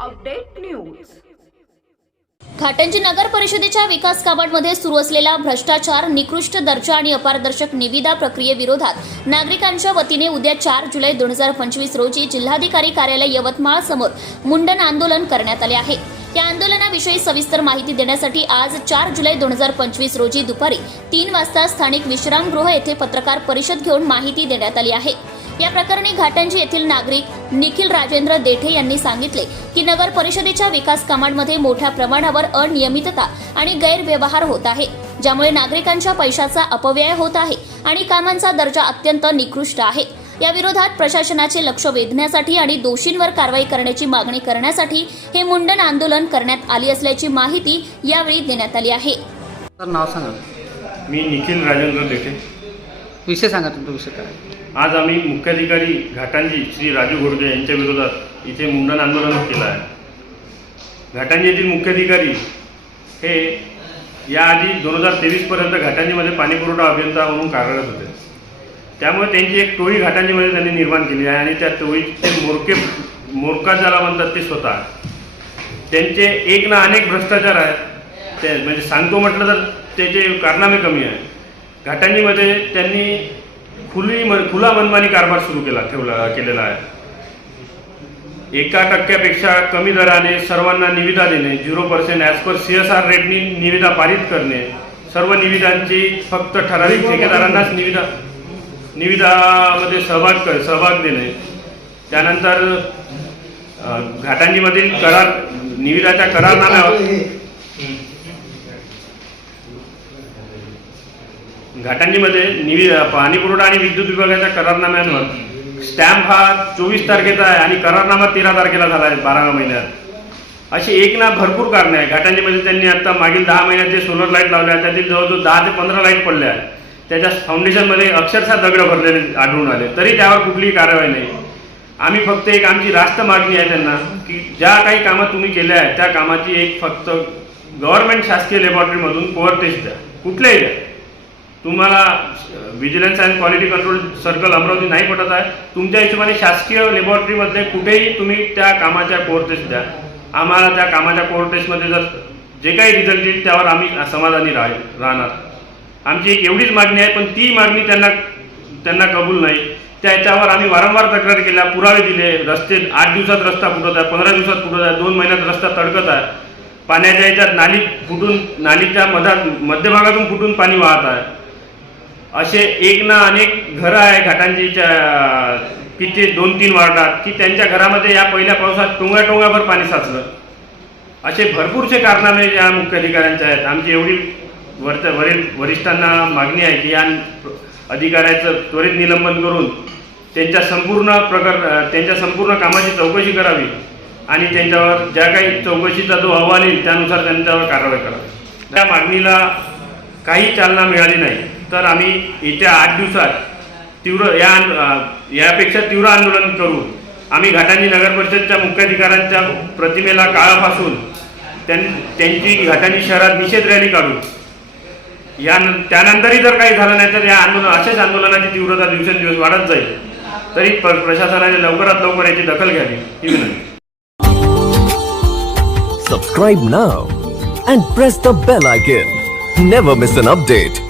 Update news. Ghatanji नगर परिषदेच्या विकास कामांमध्ये सुरू असलेला भ्रष्टाचार निकृष्ट दर्जा आणि अपारदर्शक निविदा प्रक्रियेविरोधात नागरिकांच्या वतीने उद्या चार जुलै दोन हजार पंचवीस रोजी जिल्हाधिकारी कार्यालय यवतमाळ समोर मुंडन आंदोलन करण्यात आले आहे. या आंदोलनाविषयी सविस्तर माहिती देण्यासाठी आज चार जुलै दोन हजार पंचवीस रोजी दुपारी तीन वाजता स्थानिक विश्रामगृह येथे पत्रकार परिषद घेऊन माहिती देण्यात आली आहे. या प्रकरणी घाटंजी येथील नागरिक निखिल राजेंद्र देठे यांनी सांगितले की नगर परिषदेच्या विकास कामांमध्ये मोठ्या प्रमाणावर अनियमितता आणि गैरव्यवहार होत आहे ज्यामुळे नागरिकांच्या पैशाचा अपव्यय होत आहे आणि कामांचा दर्जा अत्यंत निकृष्ट आहे. या विरोधात प्रशासनाचे लक्ष वेधण्यासाठी आणि दोषींवर कारवाई करण्याची मागणी करण्यासाठी हे मुंडन आंदोलन करण्यात आली असल्याची माहिती यावेळी देण्यात आली आहे. नाव सांगा. मी निखिल राजेंद्र देठे. विषय सांगा तुमचा विषय काय? आज आम्ही मुख्याधिकारी घाटांजी श्री राजू घोडके यांच्या विरोधात इथे मुंडन आंदोलन केलं आहे. घाटांजी येथील मुख्याधिकारी हे याआधी दोन हजार तेवीसपर्यंत घाटांजीमध्ये पाणीपुरवठा अभियंता म्हणून कार्यरत होते. त्यामुळे त्यांची एक टोळी घाटांजीमध्ये त्यांनी निर्माण केली आहे आणि त्या टोळीचे मोरके मोरका ज्याला म्हणतात ते स्वतः त्यांचे एक ना अनेक भ्रष्टाचार आहेत. ते म्हणजे सांगतो म्हटलं तर त्याचे कारनामे कमी आहे घाटांजीमध्ये त्यांनी खुली म खुला मनमानी कारभार सुरू केला ठेवला केलेला आहे. एका टक्क्यापेक्षा कमी दराने सर्वांना निविदा देणे zero percent as per C S R रेटनी निविदा पारित करणे सर्व निविदांची फक्त ठराविक ठेकेदारांनाच निविदा निविदामध्ये सहभाग कर सहभाग देणे. त्यानंतर घाटांजीमधील करार निविदाच्या करारनाम्यावर घाटांनीमध्ये निवि पाणीपुरवठा आणि विद्युत विभागाच्या करारनाम्यांवर स्टॅम्प हा चोवीस तारखेचा आहे आणि करारनामा तेरा तारखेला झाला आहे बारा महिन्यात. अशी एक ना भरपूर कारणं आहे घाटांनीमध्ये त्यांनी आता मागील दहा महिन्यात जे सोलर लाइट लावले आहेत त्यातील जवळजवळ दहा ते पंधरा लाइट पडल्या आहेत. त्याच्या फाउंडेशनमध्ये अक्षरशः दगड भरलेले आढळून आले. तरी त्यावर कुठलीही कारवाई नाही. आम्ही फक्त एक आमची रास्त मागणी आहे त्यांना की ज्या काही कामं तुम्ही केल्या आहेत त्या कामाची एक फक्त गव्हर्नमेंट शासकीय लॅबॉरेटरीमधून कोअर टेस्ट द्या. कुठल्याही द्या. तुम्हाला vigilance and quality control circle Amravati नाही पटत आहे. तुमच्या हिशोबाने शासकीय लॅबॉरेटरीमध्ये कुठेही तुम्ही त्या कामाच्या कोअर टेस्ट द्या. आम्हाला त्या कामाच्या कोअर टेस्टमध्ये जर जे काही रिझल्ट येईल त्यावर आम्ही समाधानी राह राहणार. आमची एक एवढीच मागणी आहे पण ती मागणी त्यांना त्यांना कबूल नाही. त्याच्यावर आम्ही वारंवार तक्रार केल्या पुरावे दिले. रस्ते आठ दिवसात रस्ता फुटत आहे पंधरा दिवसात फुटत आहे दोन महिन्यात रस्ता तडकत आहे. पाण्याच्या याच्यात नाली फुटून नालीच्या मधात मध्यभागातून फुटून पाणी वाहत आहे. असे एक ना अनेक घरं आहे घाटांजीच्या किती दोन तीन वार्डात की त्यांच्या घरामध्ये या पहिल्या पावसात टोंगा टोंगाभर पाणी साचलं. असे भरपूरसे कारनामे या मुख्याधिकाऱ्यांचे आहेत. आमची एवढी वरच्या वरील वरिष्ठांना मागणी आहे की या अधिकाऱ्याचं त्वरित निलंबन करून त्यांच्या संपूर्ण प्रकार त्यांच्या संपूर्ण कामाची चौकशी करावी आणि त्यांच्यावर ज्या काही चौकशीचा जो अहवाल येईल त्यानुसार त्यांच्यावर कारवाई करावी त्या मागणीला काही चालना मिळाली नाही. तर आम्ही येत्या आठ दिवसात तीव्र या यापेक्षा तीव्र आंदोलन करू आम्ही घाटांनी नगर परिषदच्या मुख्याधिकाऱ्यांच्या प्रतिमेला काळापासून त्यां त्यांची घाटांनी शहरात निषेध रॅली काढू या त्यानंतरही जर काही झालं नाही तर या आंदोलन अशाच आंदोलनाची तीव्रता दिवसेंदिवस वाढत जाईल तरी प्र- प्रशासनाने लवकरात लवकर याची दखल घ्यावी ही विनंती Subscribe now and press the bell icon. Never miss an update.